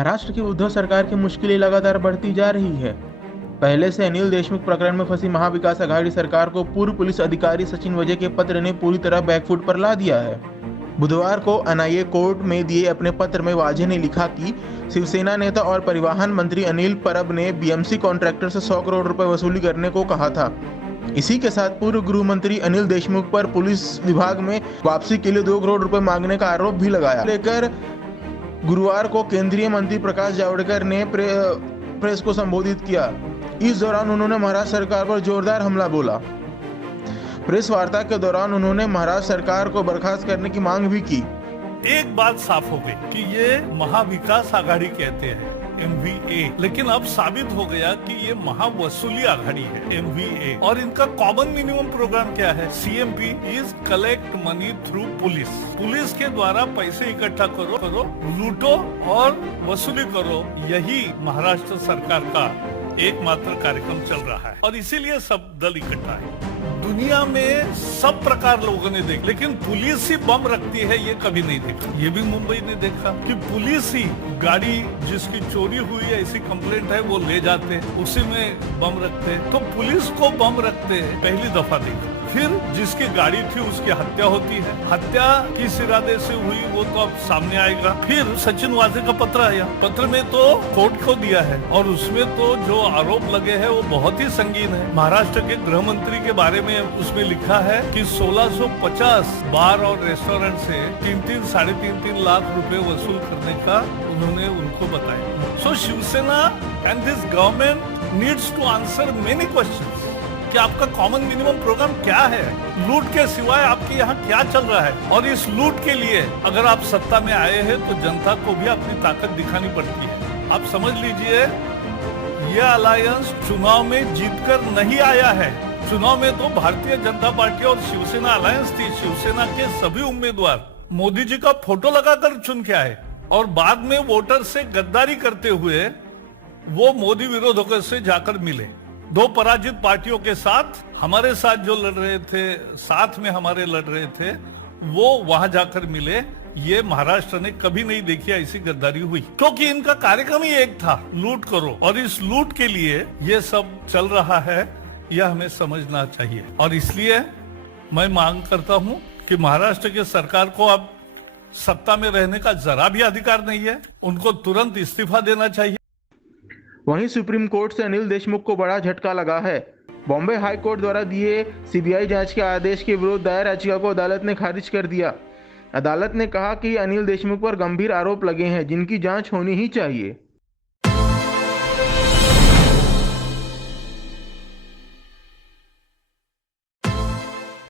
महाराष्ट्र की उद्धव सरकार की मुश्किलें लगातार बढ़ती जा रही है। पहले से अनिल देशमुख प्रकरण में फंसी महाविकास आघाड़ी सरकार को पूर्व पुलिस अधिकारी सचिन वजे के पत्र ने पूरी तरह बैकफुट पर ला दिया है। बुधवार को एनआईए कोर्ट में दिए अपने पत्र में वाजे ने लिखा कि शिवसेना नेता और परिवहन मंत्री अनिल परब ने बीएमसी कॉन्ट्रैक्टर से 100 करोड़ रुपए वसूली करने को कहा था। इसी के साथ पूर्व गृह मंत्री अनिल देशमुख पर पुलिस विभाग में वापसी के लिए 2 करोड़ रुपए मांगने का आरोप भी लगाया। लेकर गुरुवार को केंद्रीय मंत्री प्रकाश जावड़ेकर ने प्रेस को संबोधित किया। इस दौरान उन्होंने महाराष्ट्र सरकार पर जोरदार हमला बोला। प्रेस वार्ता के दौरान उन्होंने महाराष्ट्र सरकार को बर्खास्त करने की मांग भी की। एक बात साफ हो गई कि ये महाविकास आघाड़ी कहते हैं MVA, लेकिन अब साबित हो गया कि ये महावसूली आघाड़ी है MVA। और इनका कॉमन मिनिमम प्रोग्राम क्या है? CMP is collect money through police. Police के द्वारा पैसे इकट्ठा करो, लूटो और वसूली करो। यही महाराष्ट्र सरकार का एकमात्र कार्यक्रम चल रहा है और इसीलिए सब दल इकट्ठा है। दुनिया में सब प्रकार लोगों ने देखा, लेकिन पुलिस ही बम रखती है ये कभी नहीं देखा। ये भी मुंबई ने देखा कि पुलिस ही गाड़ी जिसकी चोरी हुई है ऐसी कंप्लेंट है वो ले जाते हैं, उसी में बम रखते हैं। तो पुलिस को बम रखते हैं पहली दफा देखा। फिर जिसकी गाड़ी थी उसकी हत्या होती है। हत्या किस इरादे से हुई वो तो अब सामने आएगा। फिर सचिन वाजे का पत्र आया। पत्र में तो कोर्ट को दिया है और उसमें तो जो आरोप लगे हैं वो बहुत ही संगीन है। महाराष्ट्र के गृह मंत्री के बारे में उसमें लिखा है कि 1650 बार और रेस्टोरेंट से 3-3, साढ़े 3 लाख रुपए वसूल करने का उन्होंने उनको बताया। सो Shiv Sena and this government needs to answer many questions कि आपका कॉमन मिनिमम प्रोग्राम क्या है, लूट के सिवाय आपके यहाँ क्या चल रहा है। और इस लूट के लिए अगर आप सत्ता में आए हैं तो जनता को भी अपनी ताकत दिखानी पड़ती है। आप समझ लीजिए ये अलायंस चुनाव में जीतकर नहीं आया है। चुनाव में तो भारतीय जनता पार्टी और शिवसेना अलायंस थी। शिवसेना के सभी उम्मीदवार मोदी जी का फोटो लगाकर चुन के आए और बाद में वोटर से गद्दारी करते हुए वो मोदी विरोधकों से जाकर मिले। दो पराजित पार्टियों के साथ हमारे साथ जो लड़ रहे थे, साथ में हमारे लड़ रहे थे, वो वहां जाकर मिले। ये महाराष्ट्र ने कभी नहीं देखी ऐसी गद्दारी हुई, क्योंकि इनका कार्यक्रम ही एक था, लूट करो। और इस लूट के लिए ये सब चल रहा है, यह हमें समझना चाहिए। और इसलिए मैं मांग करता हूं कि महाराष्ट्र की सरकार को अब सत्ता में रहने का जरा भी अधिकार नहीं है, उनको तुरंत इस्तीफा देना चाहिए। वहीं सुप्रीम कोर्ट से अनिल देशमुख को बड़ा झटका लगा है। बॉम्बे हाई कोर्ट द्वारा दिए सीबीआई जांच के आदेश के विरुद्ध दायर याचिका को अदालत ने खारिज कर दिया। अदालत ने कहा कि अनिल देशमुख पर गंभीर आरोप लगे हैं जिनकी जांच होनी ही चाहिए।